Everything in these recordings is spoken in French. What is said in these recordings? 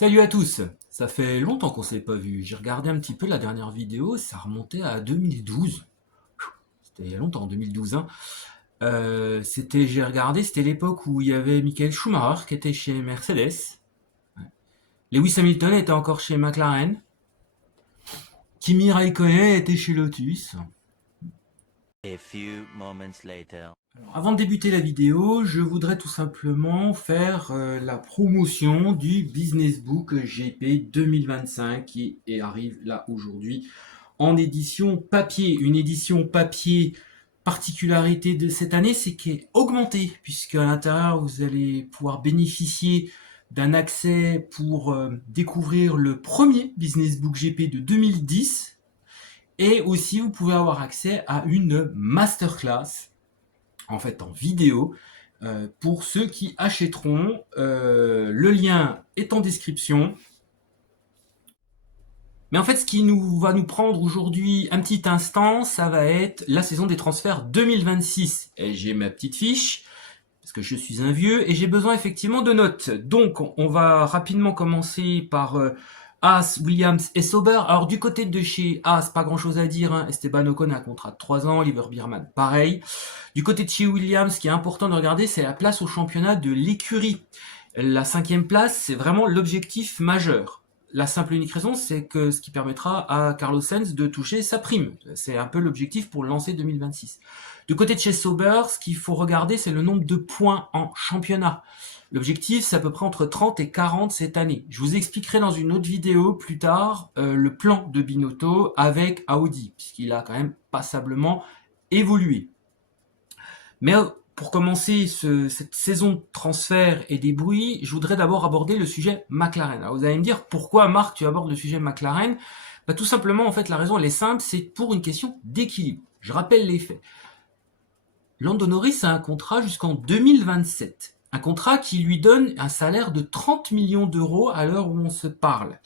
Salut à tous! Ça fait longtemps qu'on s'est pas vu. J'ai regardé un petit peu la dernière vidéo, ça remontait à 2012. C'était il y a longtemps, 2012, hein. J'ai regardé, c'était l'époque où il y avait Michael Schumacher qui était chez Mercedes. Lewis Hamilton était encore chez McLaren. Kimi Raikkonen était chez Lotus. A few moments later. Avant de débuter la vidéo, je voudrais tout simplement faire la promotion du Business Book GP 2025 qui arrive là aujourd'hui en édition papier. Une édition papier, particularité de cette année, c'est qu'elle est augmentée, puisque à l'intérieur, vous allez pouvoir bénéficier d'un accès pour découvrir le premier Business Book GP de 2010, et aussi vous pouvez avoir accès à une masterclass, en fait en vidéo, pour ceux qui achèteront. Le lien est en description. Mais en fait, ce qui va nous prendre aujourd'hui un petit instant, ça va être la saison des transferts 2026. Et j'ai ma petite fiche, parce que je suis un vieux, et j'ai besoin effectivement de notes. Donc, on va rapidement commencer par Haas, Williams et Sauber. Alors, du côté de chez Haas, pas grand-chose à dire, hein. Esteban Ocon a un contrat de 3 ans, Oliver Biermann, pareil. Du côté de chez Williams, ce qui est important de regarder, c'est la place au championnat de l'écurie. La 5e place, c'est vraiment l'objectif majeur. La simple et unique raison, c'est que ce qui permettra à Carlos Sainz de toucher sa prime. C'est un peu l'objectif pour le lancer 2026. Du côté de chez Sauber, ce qu'il faut regarder, c'est le nombre de points en championnat. L'objectif, c'est à peu près entre 30 et 40 cette année. Je vous expliquerai dans une autre vidéo plus tard le plan de Binotto avec Audi, puisqu'il a quand même passablement évolué. Mais pour commencer cette saison de transfert et des bruits, je voudrais d'abord aborder le sujet McLaren. Alors vous allez me dire, pourquoi Marc, tu abordes le sujet McLaren? Tout simplement, en fait, la raison, elle est simple, c'est pour une question d'équilibre. Je rappelle les faits. Lando Norris a un contrat jusqu'en 2027. Un contrat qui lui donne un salaire de 30 millions d'euros à l'heure où on se parle.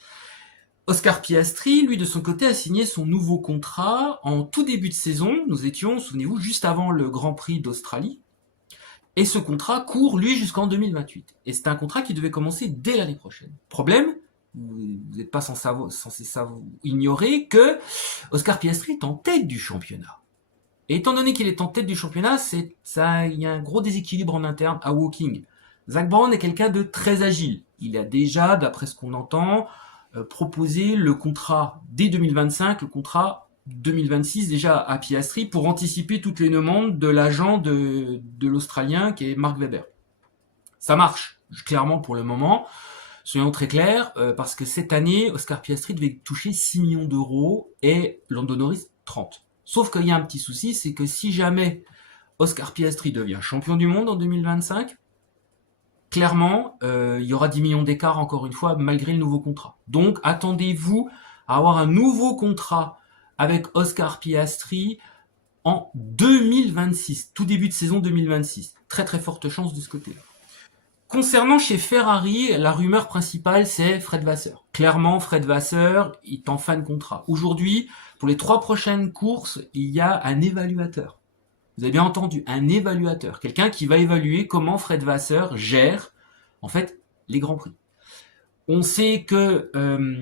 Oscar Piastri, lui, de son côté, a signé son nouveau contrat en tout début de saison. Nous étions, souvenez-vous, juste avant le Grand Prix d'Australie. Et ce contrat court, lui, jusqu'en 2028. Et c'est un contrat qui devait commencer dès l'année prochaine. Problème, vous n'êtes pas censé ignorer que Oscar Piastri est en tête du championnat. Et étant donné qu'il est en tête du championnat, il y a un gros déséquilibre en interne à Woking. Zak Brown est quelqu'un de très agile. Il a déjà, d'après ce qu'on entend, proposé le contrat dès 2025, le contrat 2026 déjà à Piastri pour anticiper toutes les demandes de l'agent de l'Australien qui est Mark Webber. Ça marche, clairement pour le moment. Soyons très clairs, parce que cette année, Oscar Piastri devait toucher 6 millions d'euros et Lando Norris 30. Sauf qu'il y a un petit souci, c'est que si jamais Oscar Piastri devient champion du monde en 2025, clairement, il y aura 10 millions d'écart encore une fois, malgré le nouveau contrat. Donc, attendez-vous à avoir un nouveau contrat avec Oscar Piastri en 2026, tout début de saison 2026. Très très forte chance de ce côté-là. Concernant chez Ferrari, la rumeur principale, c'est Fred Vasseur. Clairement, Fred Vasseur est en fin de contrat. Aujourd'hui, pour les 3 prochaines courses, il y a un évaluateur. Vous avez bien entendu, un évaluateur. Quelqu'un qui va évaluer comment Fred Vasseur gère, en fait, les Grands Prix. On sait que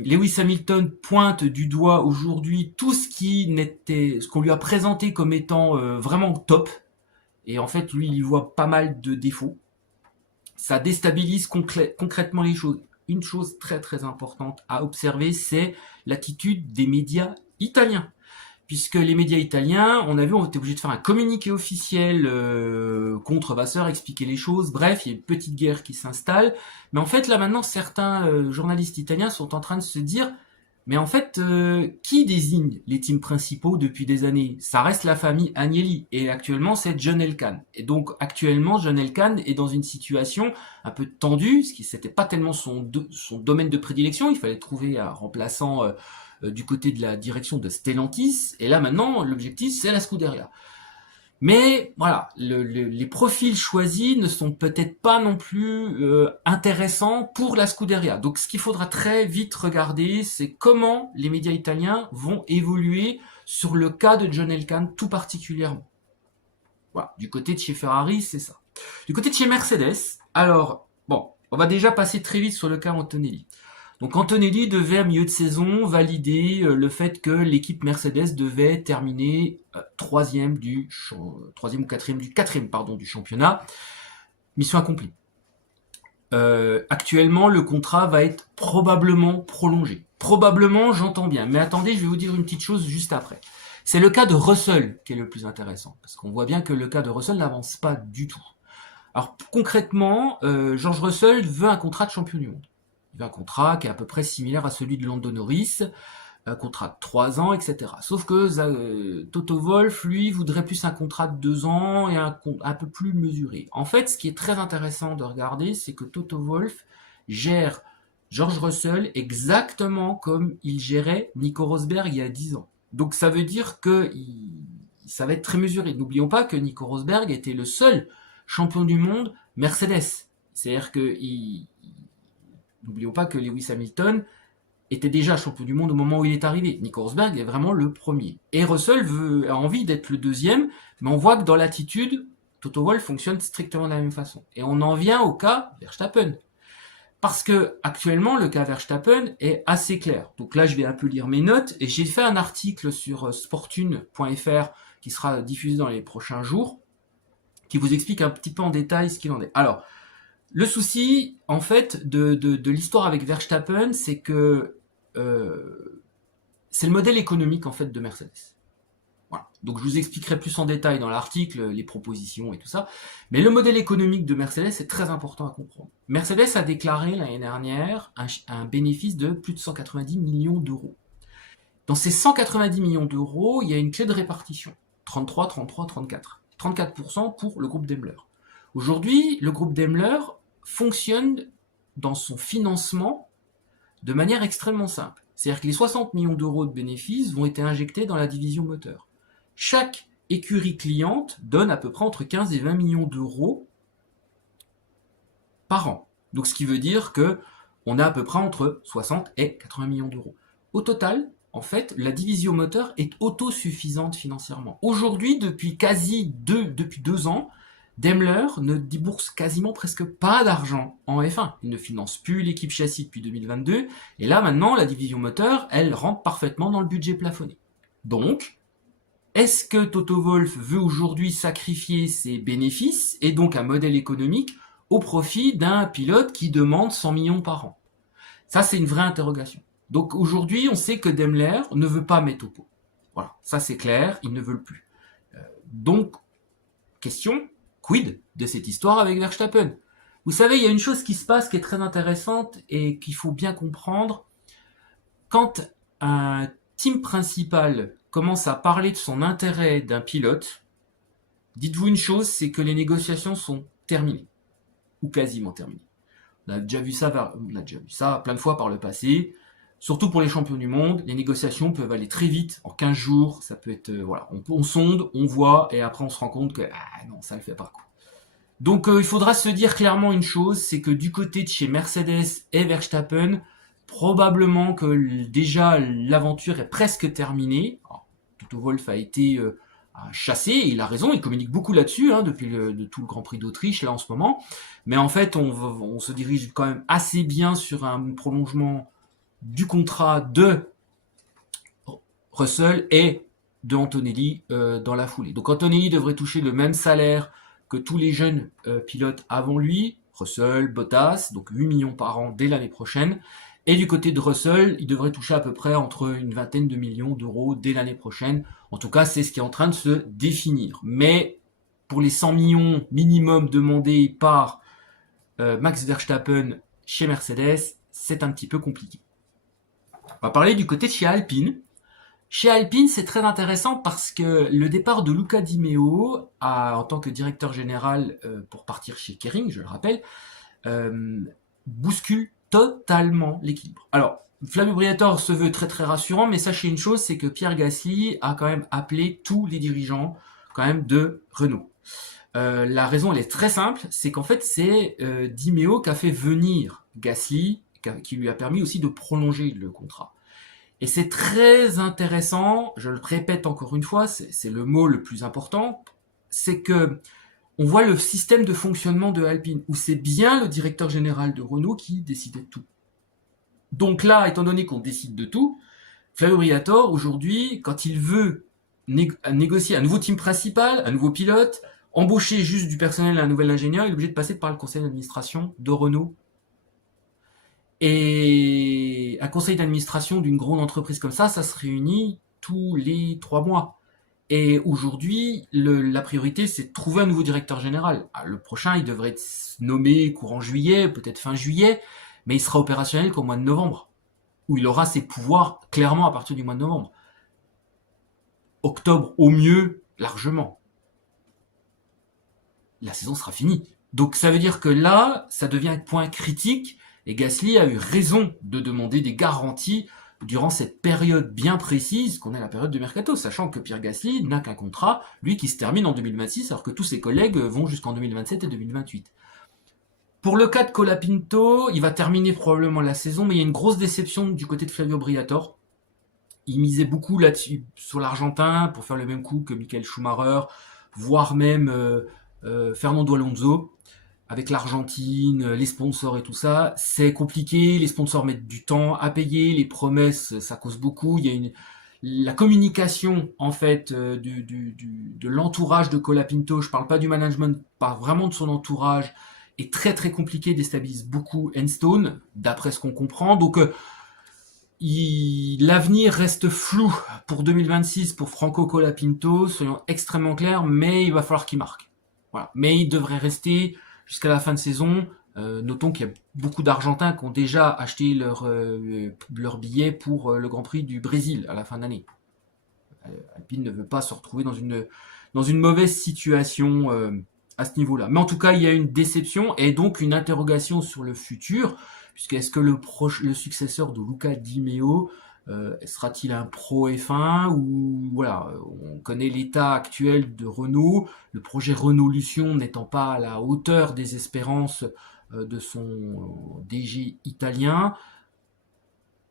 Lewis Hamilton pointe du doigt aujourd'hui tout ce qu'on lui a présenté comme étant vraiment top. Et en fait, lui, il y voit pas mal de défauts. Ça déstabilise concrètement les choses. Une chose très très importante à observer, c'est l'attitude des médias italiens. Puisque les médias italiens, on a vu, on était obligé de faire un communiqué officiel contre Vasseur, expliquer les choses. Bref, il y a une petite guerre qui s'installe. Mais en fait, là maintenant, certains journalistes italiens sont en train de se dire, mais en fait, qui désigne les teams principaux depuis des années? Ça reste la famille Agnelli. Et actuellement, c'est John Elkann. Et donc, actuellement, John Elkann est dans une situation un peu tendue, ce qui n'était pas tellement son domaine de prédilection. Il fallait trouver un remplaçant du côté de la direction de Stellantis. Et là, maintenant, l'objectif, c'est la Scuderia. Mais voilà, les profils choisis ne sont peut-être pas non plus intéressants pour la Scuderia. Donc ce qu'il faudra très vite regarder, c'est comment les médias italiens vont évoluer sur le cas de John Elkann tout particulièrement. Voilà, du côté de chez Ferrari, c'est ça. Du côté de chez Mercedes, alors, bon, on va déjà passer très vite sur le cas Antonelli. Donc Antonelli devait à milieu de saison valider le fait que l'équipe Mercedes devait terminer troisième ou quatrième pardon du championnat. Mission accomplie. Actuellement, le contrat va être probablement prolongé. Probablement, j'entends bien. Mais attendez, je vais vous dire une petite chose juste après. C'est le cas de Russell qui est le plus intéressant, parce qu'on voit bien que le cas de Russell n'avance pas du tout. Alors concrètement, George Russell veut un contrat de champion du monde. Il veut un contrat qui est à peu près similaire à celui de Lando Norris, un contrat de 3 ans, etc. Sauf que Toto Wolff, lui, voudrait plus un contrat de 2 ans et un peu plus mesuré. En fait, ce qui est très intéressant de regarder, c'est que Toto Wolff gère George Russell exactement comme il gérait Nico Rosberg il y a 10 ans. Donc ça veut dire que ça va être très mesuré. N'oublions pas que Nico Rosberg était le seul champion du monde Mercedes. C'est-à-dire que n'oublions pas que Lewis Hamilton était déjà champion du monde au moment où il est arrivé. Nico Rosberg est vraiment le premier. Et Russell a envie d'être le deuxième, mais on voit que dans l'attitude, Toto Wolff fonctionne strictement de la même façon. Et on en vient au cas Verstappen. Parce que actuellement, le cas Verstappen est assez clair. Donc là, je vais un peu lire mes notes, et j'ai fait un article sur sportune.fr qui sera diffusé dans les prochains jours, qui vous explique un petit peu en détail ce qu'il en est. Alors, le souci, en fait, de l'histoire avec Verstappen, c'est que c'est le modèle économique, en fait, de Mercedes. Voilà. Donc, je vous expliquerai plus en détail dans l'article les propositions et tout ça. Mais le modèle économique de Mercedes est très important à comprendre. Mercedes a déclaré l'année dernière un bénéfice de plus de 190 millions d'euros. Dans ces 190 millions d'euros, il y a une clé de répartition. 33, 33, 34. 34% pour le groupe Daimler. Aujourd'hui, le groupe Daimler fonctionne dans son financement de manière extrêmement simple. C'est-à-dire que les 60 millions d'euros de bénéfices vont être injectés dans la division moteur. Chaque écurie cliente donne à peu près entre 15 et 20 millions d'euros par an. Donc ce qui veut dire que on a à peu près entre 60 et 80 millions d'euros. Au total, en fait, la division moteur est autosuffisante financièrement. Aujourd'hui, depuis 2 ans, Daimler ne débourse quasiment presque pas d'argent en F1. Il ne finance plus l'équipe châssis depuis 2022. Et là, maintenant, la division moteur, elle rentre parfaitement dans le budget plafonné. Donc, est-ce que Toto Wolff veut aujourd'hui sacrifier ses bénéfices et donc un modèle économique au profit d'un pilote qui demande 100 millions par an? Ça, c'est une vraie interrogation. Donc aujourd'hui, on sait que Daimler ne veut pas mettre au pot. Voilà, ça c'est clair, ils ne veulent plus. Donc, question, quid de cette histoire avec Verstappen? Vous savez, il y a une chose qui se passe qui est très intéressante et qu'il faut bien comprendre. Quand un team principal commence à parler de son intérêt d'un pilote, dites-vous une chose, c'est que les négociations sont terminées, ou quasiment terminées. On a déjà vu ça plein de fois par le passé. Surtout pour les champions du monde, les négociations peuvent aller très vite, en 15 jours, ça peut être, voilà, on sonde, on voit, et après on se rend compte que, non, ça le fait pas, quoi. Donc il faudra se dire clairement une chose, c'est que du côté de chez Mercedes et Verstappen, probablement que déjà l'aventure est presque terminée. Alors, Toto Wolff a été chassé, et il a raison, il communique beaucoup là-dessus, depuis tout le Grand Prix d'Autriche, là en ce moment. Mais en fait, on se dirige quand même assez bien sur un prolongement du contrat de Russell et de Antonelli dans la foulée. Donc Antonelli devrait toucher le même salaire que tous les jeunes pilotes avant lui, Russell, Bottas, donc 8 millions par an dès l'année prochaine. Et du côté de Russell, il devrait toucher à peu près entre une vingtaine de millions d'euros dès l'année prochaine. En tout cas, c'est ce qui est en train de se définir. Mais pour les 100 millions minimum demandés par Max Verstappen chez Mercedes, c'est un petit peu compliqué. On va parler du côté de chez Alpine. Chez Alpine, c'est très intéressant parce que le départ de Luca Di Meo en tant que directeur général pour partir chez Kering, je le rappelle, bouscule totalement l'équilibre. Alors, Flavio Briatore se veut très très rassurant, mais sachez une chose, c'est que Pierre Gasly a quand même appelé tous les dirigeants quand même de Renault. La raison, elle est très simple, c'est qu'en fait, c'est Di Meo qui a fait venir Gasly, qui lui a permis aussi de prolonger le contrat. Et c'est très intéressant, je le répète encore une fois, c'est le mot le plus important, c'est que on voit le système de fonctionnement de Alpine, où c'est bien le directeur général de Renault qui décidait de tout. Donc là, étant donné qu'on décide de tout, Flavio Briatore, aujourd'hui, quand il veut négocier un nouveau team principal, un nouveau pilote, embaucher juste du personnel et un nouvel ingénieur, il est obligé de passer par le conseil d'administration de Renault. Et un conseil d'administration d'une grande entreprise comme ça se réunit tous les 3 mois. Et aujourd'hui, la priorité, c'est de trouver un nouveau directeur général. Le prochain, il devrait être nommé courant juillet, peut-être fin juillet, mais il sera opérationnel qu'au mois de novembre, où il aura ses pouvoirs clairement à partir du mois de novembre. Octobre au mieux, largement. La saison sera finie. Donc ça veut dire que là, ça devient un point critique, et Gasly a eu raison de demander des garanties durant cette période bien précise qu'on est la période de mercato, sachant que Pierre Gasly n'a qu'un contrat, lui, qui se termine en 2026, alors que tous ses collègues vont jusqu'en 2027 et 2028. Pour le cas de Colapinto, il va terminer probablement la saison, mais il y a une grosse déception du côté de Flavio Briatore. Il misait beaucoup là-dessus, sur l'Argentin, pour faire le même coup que Michael Schumacher, voire même Fernando Alonso. Avec l'Argentine, les sponsors et tout ça, c'est compliqué, les sponsors mettent du temps à payer, les promesses, ça cause beaucoup, il y a la communication, en fait, de l'entourage de Colapinto, je parle pas du management, pas vraiment de son entourage, est très très compliqué, déstabilise beaucoup Enstone, d'après ce qu'on comprend, donc l'avenir reste flou pour 2026 pour Franco Colapinto, soyons extrêmement clairs, mais il va falloir qu'il marque. Voilà. Mais il devrait rester jusqu'à la fin de saison. Notons qu'il y a beaucoup d'Argentins qui ont déjà acheté leur billet pour le Grand Prix du Brésil à la fin d'année. Alpine ne veut pas se retrouver dans une mauvaise situation à ce niveau-là. Mais en tout cas, il y a une déception et donc une interrogation sur le futur, puisque est-ce que le successeur de Luca Di Meo sera-t-il un pro F1 ou voilà, on connaît l'état actuel de Renault, le projet Renault Lution n'étant pas à la hauteur des espérances de son DG italien.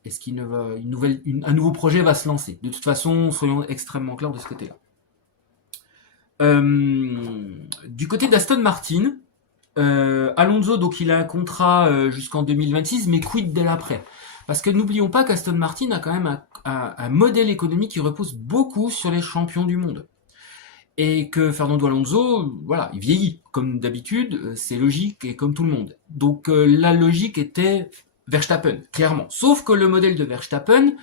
Est-ce un nouveau projet va se lancer? De toute façon, soyons extrêmement clairs de ce côté-là. Du côté d'Aston Martin, Alonso, donc il a un contrat jusqu'en 2026, mais quid de l'après? Parce que n'oublions pas qu'Aston Martin a quand même un modèle économique qui repose beaucoup sur les champions du monde. Et que Fernando Alonso, voilà, il vieillit, comme d'habitude, c'est logique et comme tout le monde. Donc la logique était Verstappen, clairement. Sauf que le modèle de Verstappen,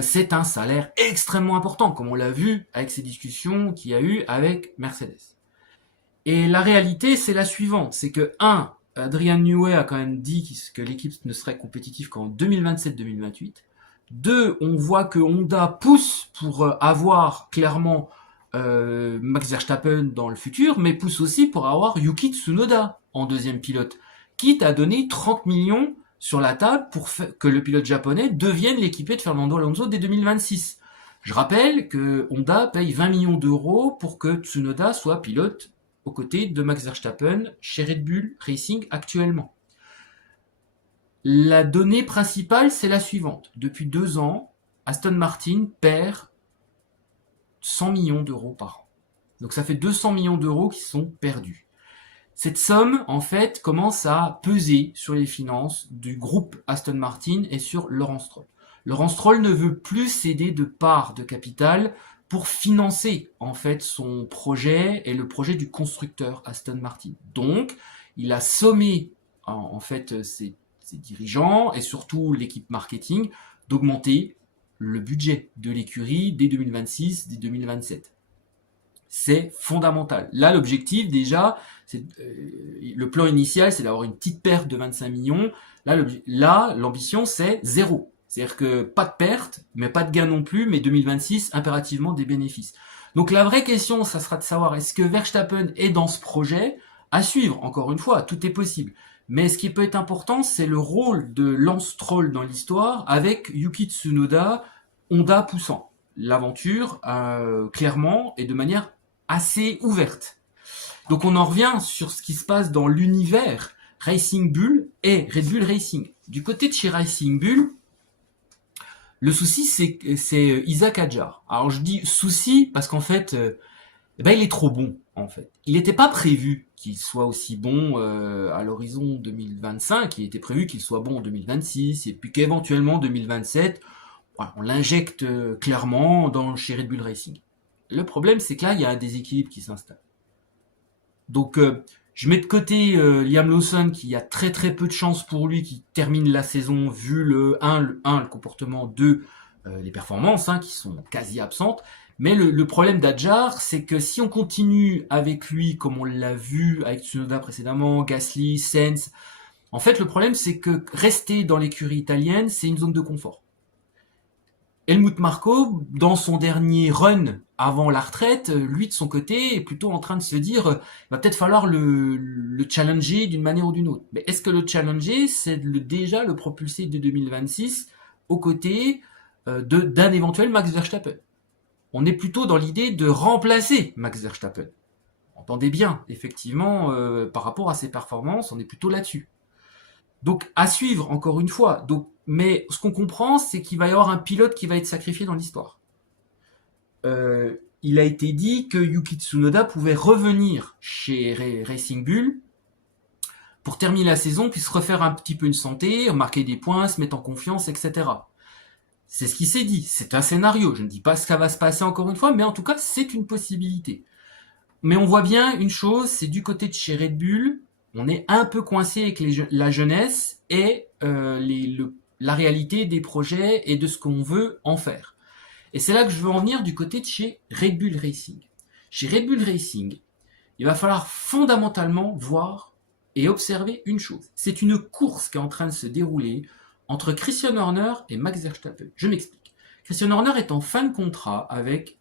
c'est un salaire extrêmement important, comme on l'a vu avec ces discussions qu'il y a eu avec Mercedes. Et la réalité, c'est la suivante, c'est que Adrian Newey a quand même dit que l'équipe ne serait compétitive qu'en 2027-2028. 2, on voit que Honda pousse pour avoir clairement Max Verstappen dans le futur, mais pousse aussi pour avoir Yuki Tsunoda en deuxième pilote, quitte à donner 30 millions sur la table pour que le pilote japonais devienne l'équipier de Fernando Alonso dès 2026. Je rappelle que Honda paye 20 millions d'euros pour que Tsunoda soit pilote aux côtés de Max Verstappen chez Red Bull Racing actuellement. La donnée principale, c'est la suivante. Depuis 2 ans, Aston Martin perd 100 millions d'euros par an. Donc ça fait 200 millions d'euros qui sont perdus. Cette somme, en fait, commence à peser sur les finances du groupe Aston Martin et sur Lawrence Stroll. Lawrence Stroll ne veut plus céder de parts de capital pour financer en fait son projet et le projet du constructeur Aston Martin. Donc, il a sommé en fait ses dirigeants et surtout l'équipe marketing d'augmenter le budget de l'écurie dès 2026, dès 2027. C'est fondamental. Là, l'objectif déjà, le plan initial, c'est d'avoir une petite perte de 25 millions. Là, l'ambition, c'est 0. C'est-à-dire que pas de perte, mais pas de gain non plus, mais 2026, impérativement des bénéfices. Donc la vraie question, ça sera de savoir, est-ce que Verstappen est dans ce projet? À suivre, encore une fois, tout est possible. Mais ce qui peut être important, c'est le rôle de Lance Stroll dans l'histoire, avec Yuki Tsunoda, Honda poussant l'aventure, clairement, et de manière assez ouverte. Donc on en revient sur ce qui se passe dans l'univers Racing Bull et Red Bull Racing. Du côté de chez Racing Bull, le souci, c'est Isaac Hadjar. Alors je dis souci parce qu'en fait, Eh ben, il est trop bon, en fait. Il n'était pas prévu qu'il soit aussi bon à l'horizon 2025. Il était prévu qu'il soit bon en 2026 et puis qu'éventuellement 2027, voilà, on l'injecte clairement chez Red Bull Racing. Le problème, c'est que là, il y a un déséquilibre qui s'installe. Donc, je mets de côté Liam Lawson, qui a très très peu de chance pour lui, qui termine la saison, vu le comportement, 2, les performances, qui sont quasi absentes. Mais le problème d'Adjar, c'est que si on continue avec lui, comme on l'a vu avec Tsunoda précédemment, Gasly, Sainz, en fait, le problème, c'est que rester dans l'écurie italienne, c'est une zone de confort. Helmut Marko, dans son dernier run avant la retraite, lui de son côté est plutôt en train de se dire il va peut-être falloir le challenger d'une manière ou d'une autre. Mais est-ce que le challenger, c'est déjà le propulser dès 2026 aux côtés d'un éventuel Max Verstappen? On est plutôt dans l'idée de remplacer Max Verstappen. Entendez bien, effectivement, par rapport à ses performances, on est plutôt là-dessus. Donc à suivre encore une fois. Donc, mais ce qu'on comprend, c'est qu'il va y avoir un pilote qui va être sacrifié dans l'histoire. Il a été dit que Yuki Tsunoda pouvait revenir chez Racing Bull pour terminer la saison, puis se refaire un petit peu une santé, marquer des points, se mettre en confiance, etc. C'est ce qui s'est dit. C'est un scénario. Je ne dis pas ce qui va se passer encore une fois, mais en tout cas, c'est une possibilité. Mais on voit bien une chose, c'est du côté de chez Red Bull, on est un peu coincé avec la jeunesse et la réalité des projets et de ce qu'on veut en faire. Et c'est là que je veux en venir du côté de chez Red Bull Racing. Chez Red Bull Racing, il va falloir fondamentalement voir et observer une chose. C'est une course qui est en train de se dérouler entre Christian Horner et Max Verstappen. Je m'explique. Christian Horner est en fin de contrat avec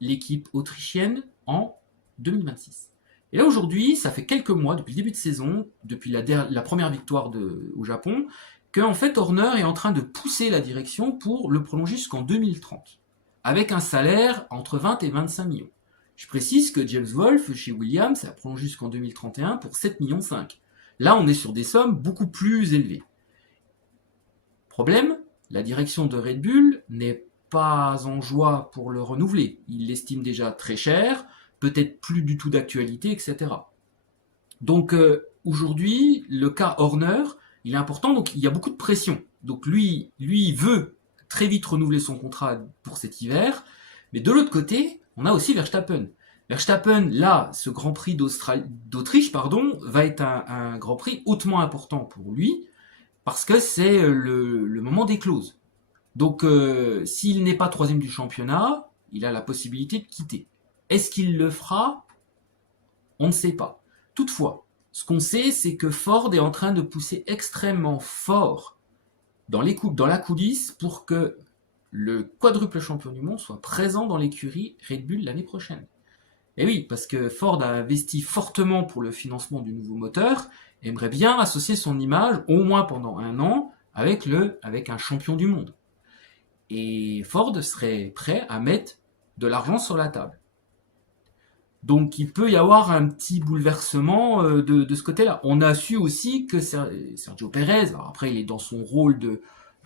l'équipe autrichienne en 2026. Et là aujourd'hui, ça fait quelques mois, depuis le début de saison, depuis la première victoire au Japon, qu'en fait Horner est en train de pousser la direction pour le prolonger jusqu'en 2030, avec un salaire entre 20 et 25 millions. Je précise que James Wolfe, chez Williams, a prolongé jusqu'en 2031 pour 7,5 millions. Là, on est sur des sommes beaucoup plus élevées. Problème, la direction de Red Bull n'est pas en joie pour le renouveler. Il l'estime déjà très cher, peut-être plus du tout d'actualité, etc. Donc aujourd'hui, le cas Horner, il est important, donc il y a beaucoup de pression. Donc lui il veut très vite renouveler son contrat pour cet hiver, mais de l'autre côté, on a aussi Verstappen. Verstappen, là, ce Grand Prix d'Autriche, va être un Grand Prix hautement important pour lui, parce que c'est le moment des clauses. Donc s'il n'est pas troisième du championnat, il a la possibilité de quitter. Est-ce qu'il le fera? On ne sait pas. Toutefois, ce qu'on sait, c'est que Ford est en train de pousser extrêmement fort dans la coulisse pour que le quadruple champion du monde soit présent dans l'écurie Red Bull l'année prochaine. Et oui, parce que Ford a investi fortement pour le financement du nouveau moteur, et aimerait bien associer son image, au moins pendant 1 an, avec un champion du monde. Et Ford serait prêt à mettre de l'argent sur la table. Donc il peut y avoir un petit bouleversement de ce côté-là. On a su aussi que Sergio Pérez, alors après il est dans son rôle de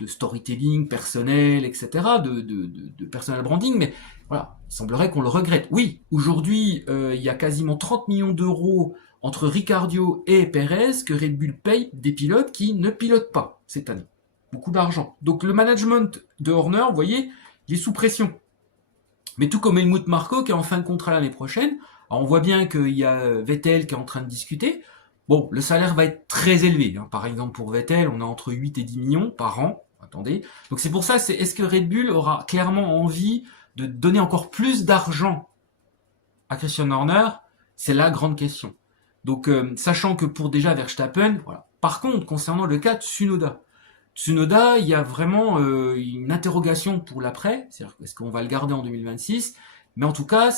storytelling personnel, etc., de personal branding, mais voilà, il semblerait qu'on le regrette. Oui, aujourd'hui, il y a quasiment 30 millions d'euros entre Ricciardo et Pérez que Red Bull paye des pilotes qui ne pilotent pas cette année. Beaucoup d'argent. Donc le management de Horner, vous voyez, il est sous pression. Mais tout comme Helmut Marko qui est en fin de contrat l'année prochaine, alors on voit bien qu'il y a Vettel qui est en train de discuter. Bon, le salaire va être très élevé. Par exemple, pour Vettel, on a entre 8 et 10 millions par an. Attendez. Donc c'est pour ça, est-ce que Red Bull aura clairement envie de donner encore plus d'argent à Christian Horner? C'est la grande question. Donc, sachant que pour déjà Verstappen, voilà. Par contre, concernant le cas de Tsunoda, il y a vraiment une interrogation pour l'après, c'est-à-dire est-ce qu'on va le garder en 2026? Mais en tout cas,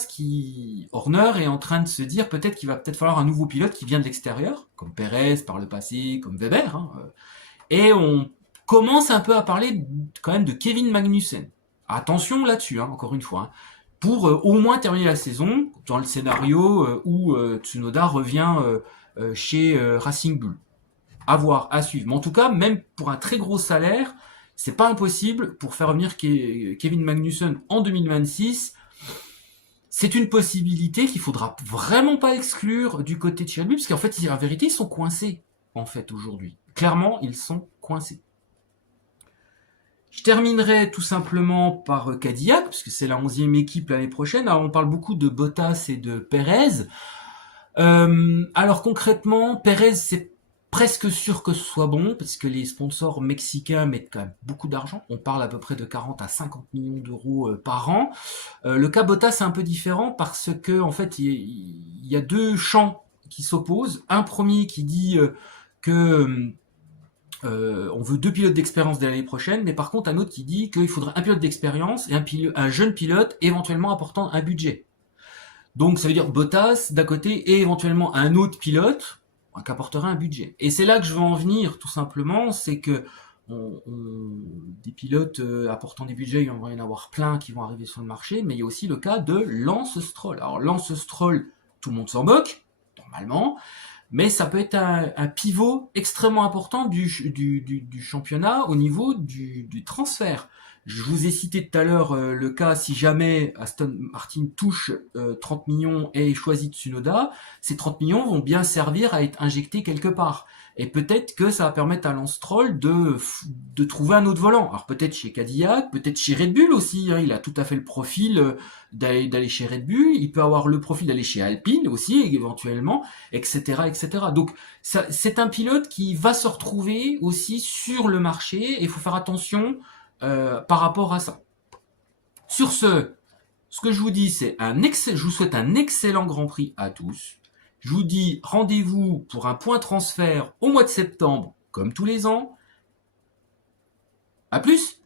Horner est en train de se dire peut-être qu'il va peut-être falloir un nouveau pilote qui vient de l'extérieur, comme Perez par le passé, comme Weber, et on commence un peu à parler quand même de Kevin Magnussen. Attention là-dessus, encore une fois, pour au moins terminer la saison dans le scénario où Tsunoda revient chez Racing Bull. À voir, à suivre. Mais en tout cas, même pour un très gros salaire, c'est pas impossible pour faire revenir Kevin Magnussen en 2026. C'est une possibilité qu'il faudra vraiment pas exclure du côté de chez Red Bull, parce qu'en fait, en vérité, ils sont coincés, en fait, aujourd'hui. Clairement, ils sont coincés. Je terminerai tout simplement par Cadillac, parce que c'est la 11e équipe l'année prochaine. Alors, on parle beaucoup de Bottas et de Perez. Alors concrètement, Perez, c'est presque sûr que ce soit bon, parce que les sponsors mexicains mettent quand même beaucoup d'argent. On parle à peu près de 40 à 50 millions d'euros par an. Le cas Bottas est un peu différent parce que en fait, il y a deux champs qui s'opposent. Un premier qui dit que on veut deux pilotes d'expérience dès l'année prochaine, mais par contre un autre qui dit qu'il faudrait un pilote d'expérience et un jeune pilote éventuellement apportant un budget. Donc ça veut dire Bottas d'un côté et éventuellement un autre pilote qui apportera un budget. Et c'est là que je veux en venir tout simplement, c'est que des pilotes apportant des budgets, il va y en avoir plein qui vont arriver sur le marché, mais il y a aussi le cas de Lance Stroll. Alors Lance Stroll, tout le monde s'en moque, normalement, mais ça peut être un pivot extrêmement important du championnat au niveau du transfert. Je vous ai cité tout à l'heure le cas si jamais Aston Martin touche 30 millions et choisit Tsunoda, ces 30 millions vont bien servir à être injectés quelque part. Et peut-être que ça va permettre à Lance Stroll de trouver un autre volant. Alors peut-être chez Cadillac, peut-être chez Red Bull aussi, hein, il a tout à fait le profil d'aller chez Red Bull, il peut avoir le profil d'aller chez Alpine aussi, éventuellement, etc. etc. Donc c'est un pilote qui va se retrouver aussi sur le marché, et il faut faire attention par rapport à ça. Sur ce que je vous dis, c'est je vous souhaite un excellent Grand Prix à tous. Je vous dis rendez-vous pour un point transfert au mois de septembre, comme tous les ans. À plus!